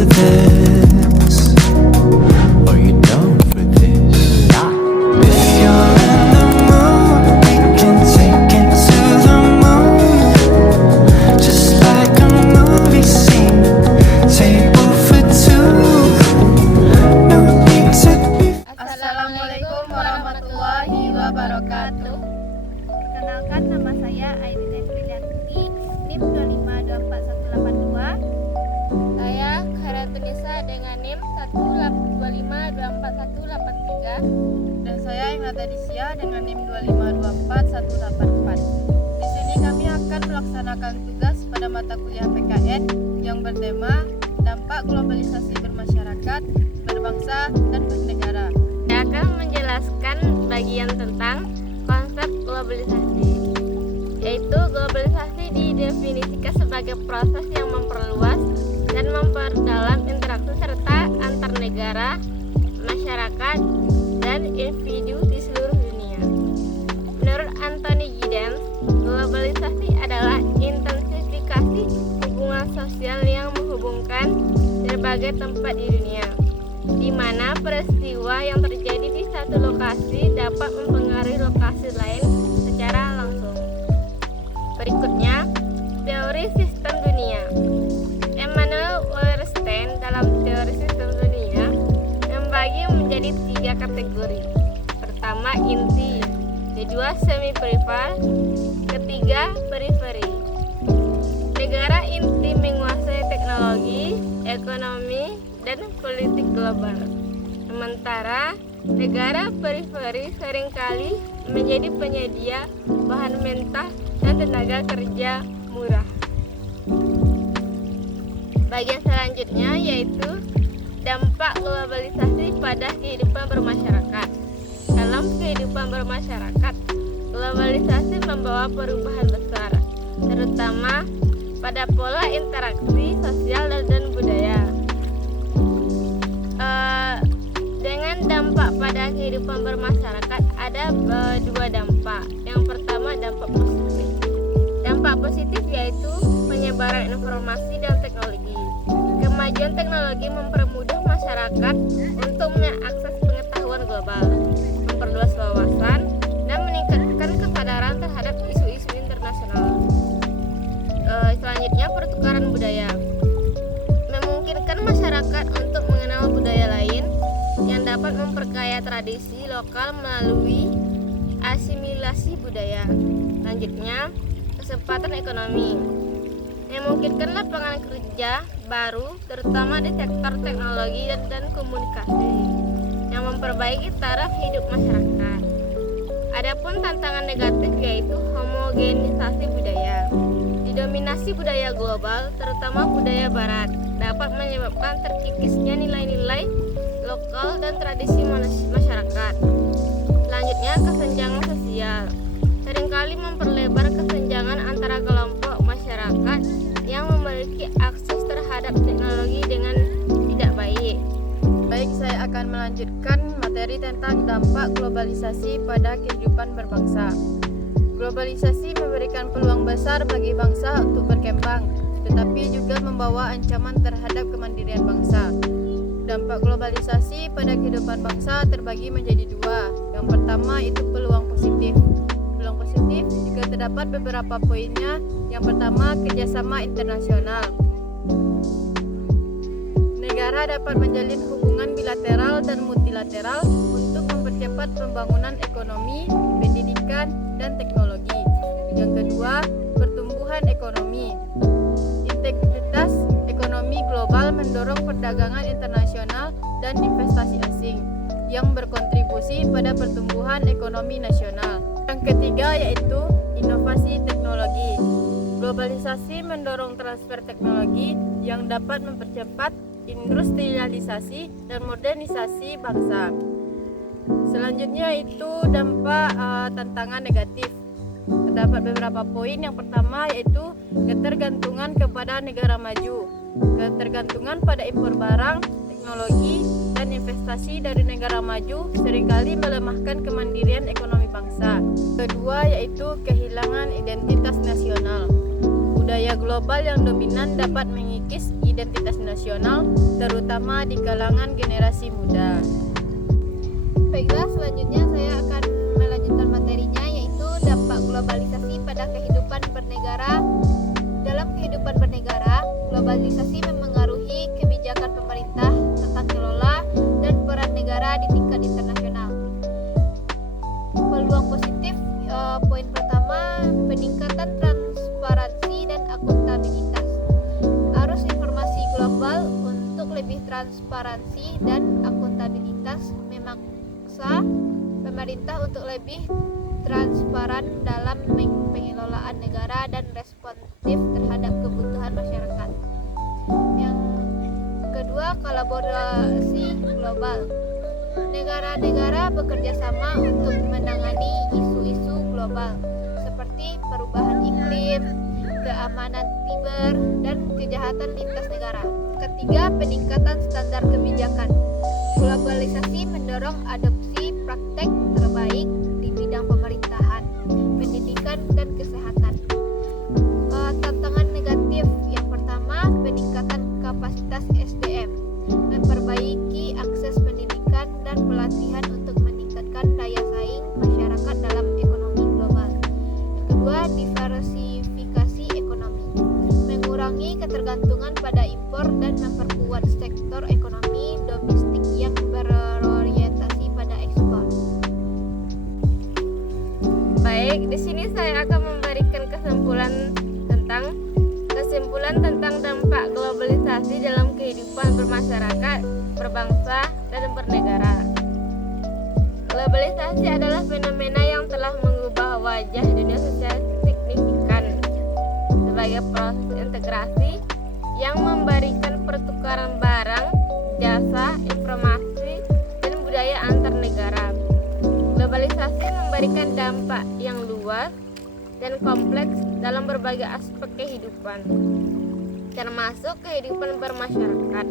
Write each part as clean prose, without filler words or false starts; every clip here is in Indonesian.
for this? Are you down for this? If you're in the mood, we can take it to the moon. Just like a movie scene, table for two. No need to be. Assalamualaikum warahmatullahi wabarakatuh. Perkenalkan, nama saya Aidin Efrilianti, NIM 2524182. Saya Khairatulnisa dengan NIM 125244183. Dan saya Imnata Disya dengan NIM 2524184. Di sini kami akan melaksanakan tugas pada mata kuliah PKN yang bertema dampak globalisasi bermasyarakat, berbangsa, dan bernegara. Saya akan menjelaskan bagian tentang konsep globalisasi, yaitu globalisasi didefinisikan sebagai proses yang memperluas dan memperdalam interaksi serta antar negara, masyarakat, dan individu di seluruh dunia. Menurut Anthony Giddens, globalisasi adalah intensifikasi hubungan sosial yang menghubungkan berbagai tempat di dunia, di mana peristiwa yang terjadi di satu lokasi dapat mempengaruhi lokasi lain secara langsung. Berikutnya, teori sistem dunia. Emmanuel Wallerstein dalam teori sistem dunia membagi menjadi 3 kategori. Pertama, inti, kedua, semi-peripheral, ketiga, periferi. Negara inti menguasai teknologi, ekonomi, dan politik global. Sementara negara periferi seringkali menjadi penyedia bahan mentah dan tenaga kerja murah. Bagian selanjutnya yaitu dampak globalisasi pada kehidupan bermasyarakat. Dalam kehidupan bermasyarakat, globalisasi membawa perubahan besar, terutama pada pola interaksi sosial dan budaya. Dengan dampak pada kehidupan bermasyarakat ada 2 dampak. Yang pertama, dampak positif. Dampak positif yaitu penyebaran informasi dan teknologi. Kemajuan teknologi mempermudah masyarakat untuk mengakses pengetahuan global, memperluas wawasan, dan meningkatkan kesadaran terhadap isu-isu internasional. Selanjutnya, pertukaran budaya. Memungkinkan masyarakat untuk mengenal budaya lain yang dapat memperkaya tradisi lokal melalui asimilasi budaya. Selanjutnya, kesempatan ekonomi. Memungkinkan lapangan kerja baru terutama di sektor teknologi dan komunikasi yang memperbaiki taraf hidup masyarakat. Adapun tantangan negatif yaitu homogenisasi budaya. Didominasi budaya global, terutama budaya barat, dapat menyebabkan terkikisnya nilai-nilai lokal dan tradisi masyarakat. Selanjutnya, kesenjangan sosial. Seringkali memperlebar kesenjangan antara kelompok masyarakat yang memiliki akses terhadap teknologi dengan tidak baik. Baik, saya akan melanjutkan materi tentang dampak globalisasi pada kehidupan berbangsa. Globalisasi memberikan peluang besar bagi bangsa untuk berkembang, tetapi juga membawa ancaman terhadap kemandirian bangsa. Dampak globalisasi pada kehidupan bangsa terbagi menjadi 2. Yang pertama itu peluang positif. Peluang positif juga terdapat beberapa poinnya. Yang pertama, kerjasama internasional. Negara dapat menjalin hubungan bilateral dan multilateral untuk mempercepat pembangunan ekonomi, pendidikan, dan teknologi. Yang kedua, pertumbuhan ekonomi. Integritas ekonomi global mendorong perdagangan internasional dan investasi asing yang berkontribusi pada pertumbuhan ekonomi nasional. Yang ketiga yaitu inovasi teknologi. Globalisasi mendorong transfer teknologi yang dapat mempercepat industrialisasi dan modernisasi bangsa. Selanjutnya itu dampak tantangan negatif. Terdapat beberapa poin. Yang pertama yaitu ketergantungan kepada negara maju. Ketergantungan pada impor barang, teknologi, dan investasi dari negara maju seringkali melemahkan kemandirian ekonomi bangsa. Kedua yaitu kehilangan identitas nasional. budaya global yang dominan dapat mengikis identitas nasional, terutama di kalangan generasi muda. Baiklah, selanjutnya saya akan melanjutkan materinya, yaitu dampak globalisasi pada kehidupan bernegara. Dalam kehidupan bernegara, globalisasi memengaruhi kebijakan pemerintah, tata kelola, dan peran negara di tingkat internasional. Peluang positif, poin pertama, peningkatan transparansi dan akuntabilitas. Arus informasi global untuk lebih transparansi dan akuntabilitas memaksa pemerintah untuk lebih transparan dalam pengelolaan negara dan responsif terhadap kebutuhan masyarakat. Yang kedua, kolaborasi global. Negara-negara bekerja sama untuk menangani isu-isu global seperti perubahan iklim, keamanan siber, dan kejahatan lintas negara. Ketiga, peningkatan standar kebijakan. Globalisasi mendorong adopsi praktek terbaik di bidang pemerintahan, pendidikan, dan kesehatan. Tantangan negatif yang pertama, peningkatan kapasitas SDM, memperbaiki akses pendidikan dan pelatihan untuk meningkatkan daya saing masyarakat dalam ekonomi global. Yang kedua, diversifikasi ekonomi, mengurangi ketergantungan pada impor dan memperkuat sektor ekonomi domestik yang berorientasi pada ekspor. Baik, di sini saya akan memberikan kesimpulan tentang dampak globalisasi dalam kehidupan bermasyarakat, berbangsa, dan bernegara. Globalisasi adalah fenomena yang telah mengubah wajah dunia secara signifikan sebagai proses integrasi yang memberikan pertukaran barang, jasa, informasi, dan budaya antar negara. Globalisasi memberikan dampak yang luas dan kompleks dalam berbagai aspek kehidupan, termasuk kehidupan bermasyarakat,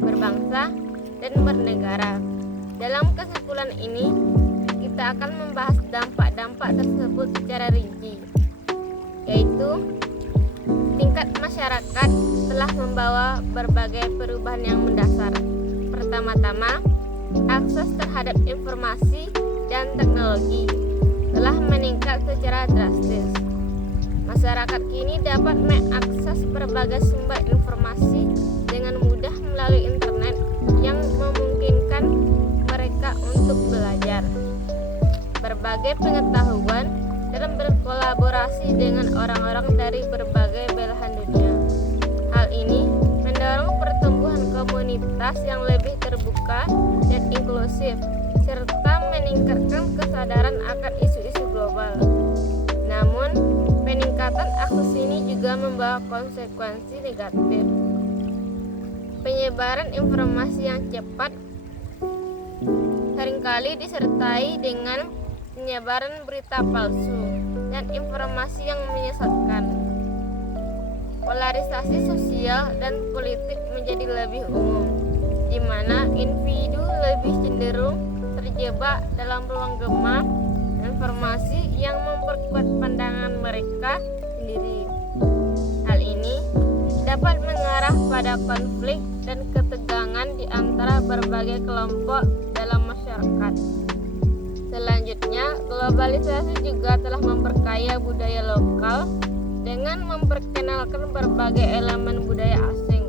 berbangsa, dan bernegara. Dalam kesimpulan ini, kita akan membahas dampak-dampak tersebut secara rinci, yaitu tingkat masyarakat telah membawa berbagai perubahan yang mendasar. Pertama-tama, akses terhadap informasi dan teknologi telah meningkat secara drastis. Masyarakat kini dapat mengakses berbagai sumber informasi dengan mudah melalui internet yang memungkinkan mereka untuk belajar, berbagai pengetahuan, dan berkolaborasi dengan orang-orang dari berbagai belahan dunia. Hal ini mendorong pertumbuhan komunitas yang lebih terbuka dan inklusif, serta meningkatkan kesadaran akan isu-isu global. Namun, peningkatan akses ini juga membawa konsekuensi negatif. Penyebaran informasi yang cepat seringkali disertai dengan penyebaran berita palsu dan informasi yang menyesatkan. Polarisasi sosial dan politik menjadi lebih umum, di mana individu lebih cenderung terjebak dalam ruang gelap informasi yang memperkuat pandangan mereka sendiri. Hal ini dapat mengarah pada konflik dan ketegangan di antara berbagai kelompok dalam masyarakat. Selanjutnya, globalisasi juga telah memperkaya budaya lokal dengan memperkenalkan berbagai elemen budaya asing.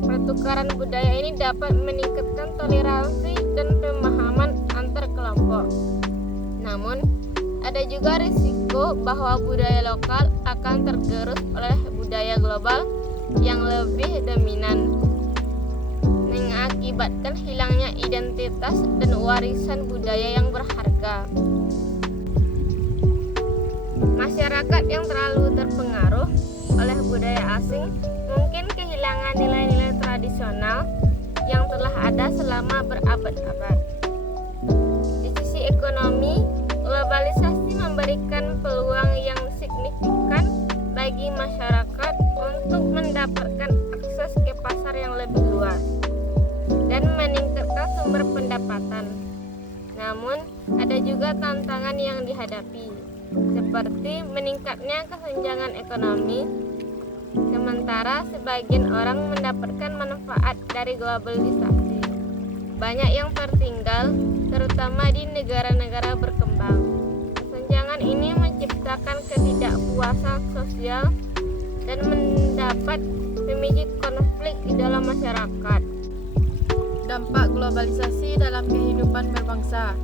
Pertukaran budaya ini dapat meningkatkan toleransi dan pemahaman antar kelompok. Namun, ada juga risiko bahwa budaya lokal akan tergerus oleh budaya global yang lebih dominan, mengakibatkan hilangnya identitas dan warisan budaya yang berharga. Masyarakat yang terlalu terpengaruh oleh budaya asing mungkin kehilangan nilai-nilai tradisional yang telah ada selama berabad-abad. Di sisi ekonomi, globalisasi memberikan peluang yang signifikan bagi masyarakat untuk mendapatkan akses ke pasar yang lebih luas dan meningkatkan sumber pendapatan. Namun, ada juga tantangan yang dihadapi, seperti meningkatnya kesenjangan ekonomi Sementara sebagian orang mendapatkan manfaat dari globalisasi. Banyak yang tertinggal, terutama di negara-negara berkembang. Kesenjangan ini menciptakan ketidakpuasan sosial dan mendapat memicu konflik di dalam masyarakat. Dampak globalisasi dalam kehidupan berbangsa.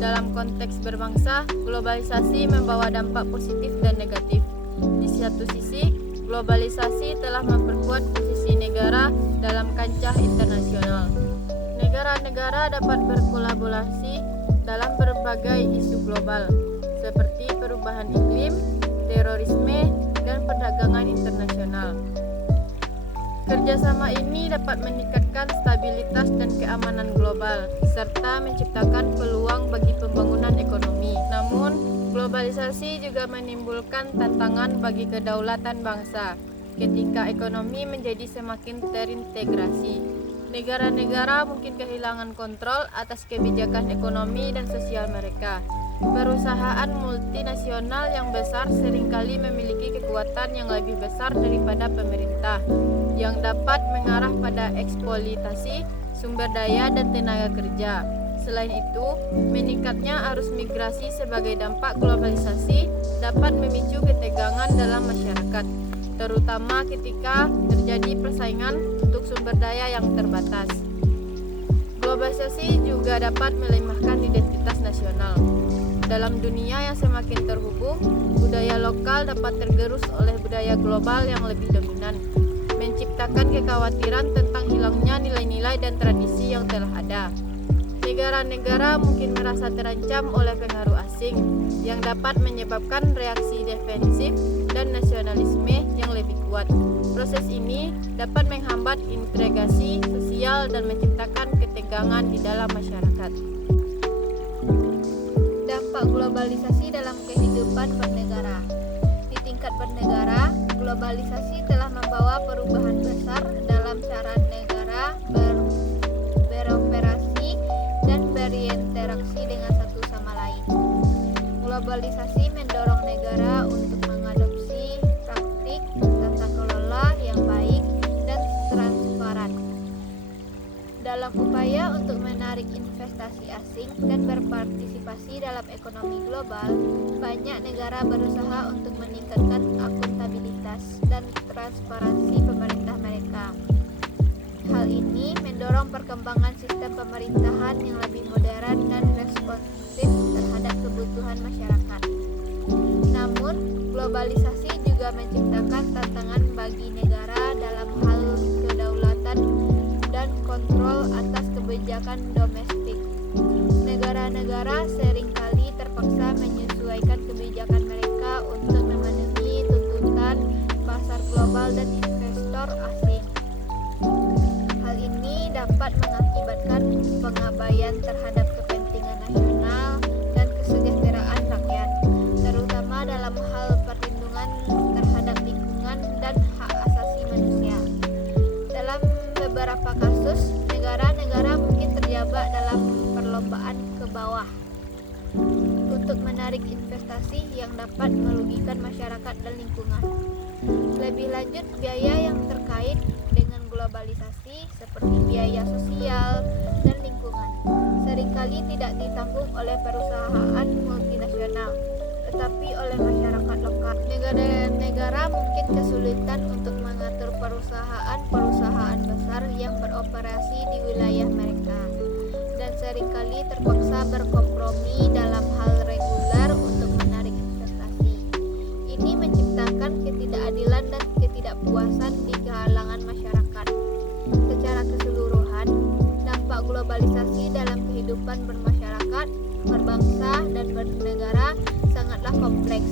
Dalam konteks berbangsa, globalisasi membawa dampak positif dan negatif. Di satu sisi, globalisasi telah memperkuat posisi negara dalam kancah internasional. Negara-negara dapat berkolaborasi dalam berbagai isu global, seperti perubahan iklim, terorisme, dan perdagangan internasional. Kerjasama ini dapat meningkatkan stabilitas dan keamanan global, serta menciptakan peluang bagi pembangunan ekonomi. Namun, globalisasi juga menimbulkan tantangan bagi kedaulatan bangsa ketika ekonomi menjadi semakin terintegrasi. Negara-negara mungkin kehilangan kontrol atas kebijakan ekonomi dan sosial mereka. Perusahaan multinasional yang besar seringkali memiliki kekuatan yang lebih besar daripada pemerintah, yang dapat mengarah pada eksploitasi sumber daya dan tenaga kerja. Selain itu, meningkatnya arus migrasi sebagai dampak globalisasi dapat memicu ketegangan dalam masyarakat, terutama ketika terjadi persaingan untuk sumber daya yang terbatas. Globalisasi juga dapat melemahkan identitas nasional. Dalam dunia yang semakin terhubung, budaya lokal dapat tergerus oleh budaya global yang lebih dominan, menciptakan kekhawatiran tentang hilangnya nilai-nilai dan tradisi yang telah ada. Negara-negara mungkin merasa terancam oleh pengaruh asing yang dapat menyebabkan reaksi defensif dan nasionalisme yang lebih kuat. Proses ini dapat menghambat integrasi sosial dan menciptakan ketegangan di dalam masyarakat. Dampak globalisasi dalam kehidupan bernegara. Di tingkat bernegara, globalisasi telah membawa perubahan besar dalam cara negara beroperasi dan berinteraksi dengan satu sama lain. Globalisasi mendorong negara untuk mengadopsi praktik tata kelola yang baik dan transparan. Dalam upaya untuk menarik investasi asing dan berpartisipasi dalam ekonomi global, banyak negara berusaha untuk meningkatkan akuntabilitas dan transparansi pemerintah mereka. Hal ini mendorong perkembangan sistem pemerintahan yang lebih modern dan responsif terhadap kebutuhan masyarakat. Namun, globalisasi juga menciptakan tantangan bagi negara dalam hal kedaulatan dan kontrol atas kebijakan domestik. Negara-negara seringkali terpaksa menyesuaikan kebijakan mereka untuk memenuhi tuntutan pasar global dan investor asing. Hal ini dapat mengakibatkan pengabaian terhadap kepentingan nasional dan kesejahteraan rakyat, terutama dalam hal perlindungan terhadap lingkungan dan hak asasi manusia. Dalam beberapa kasus, negara-negara mungkin terjebak dalam perlombaan ke bawah untuk menarik investasi yang dapat merugikan masyarakat dan lingkungan. Lebih lanjut, biaya yang terkait dengan globalisasi seperti biaya sosial dan lingkungan seringkali tidak ditanggung oleh perusahaan multinasional, tetapi oleh masyarakat lokal. Negara-negara mungkin kesulitan untuk mengatur perusahaan-perusahaan besar yang beroperasi di wilayah mereka, dan seringkali terpaksa berkompromi dalam hal reguler untuk menarik investasi. Ini menciptakan ketidakadilan dan ketidakpuasan di kalangan masyarakat. Secara keseluruhan, dampak globalisasi dalam kehidupan bermasyarakat, berbangsa, dan bernegara sangatlah kompleks.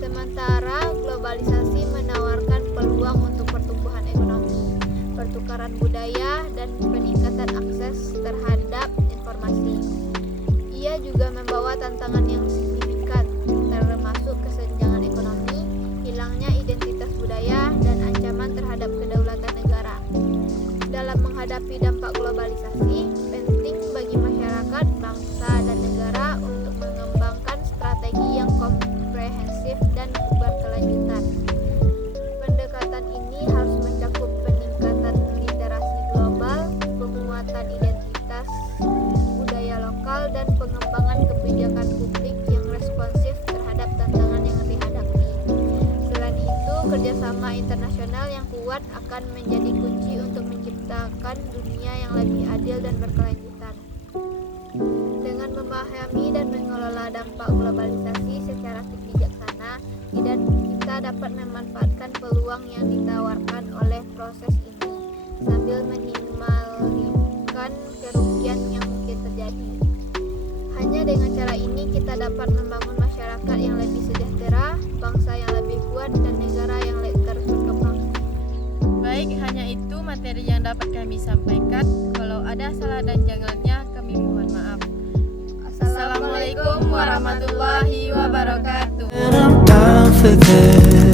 Sementara globalisasi menawarkan peluang untuk pertumbuhan ekonomi, pertukaran budaya, dan peningkatan akses terhadap informasi. Ia juga membawa tantangan yang signifikan, termasuk kesenjangan ekonomi, hilangnya identitas budaya, dan ancaman terhadap kedaulatan negara. Dalam menghadapi dampak globalisasi, penting bagi masyarakat, bangsa, dan negara untuk mengembangkan strategi yang komprehensif dan berkelanjutan. Pendekatan ini akan menjadi kunci untuk menciptakan dunia yang lebih adil dan berkelanjutan. Dengan memahami dan mengelola dampak globalisasi secara bijaksana, kita dapat memanfaatkan peluang yang ditawarkan oleh proses ini sambil meminimalkan kerugian yang mungkin terjadi. Hanya dengan cara ini kita dapat membangun masyarakat yang lebih sejahtera, bangsa yang lebih kuat, dan negara yang terus berkembang. Baik, hanya itu materi yang dapat kami sampaikan. Kalau ada salah dan janggalnya, kami mohon maaf. Assalamualaikum warahmatullahi wabarakatuh. And I'm down for this.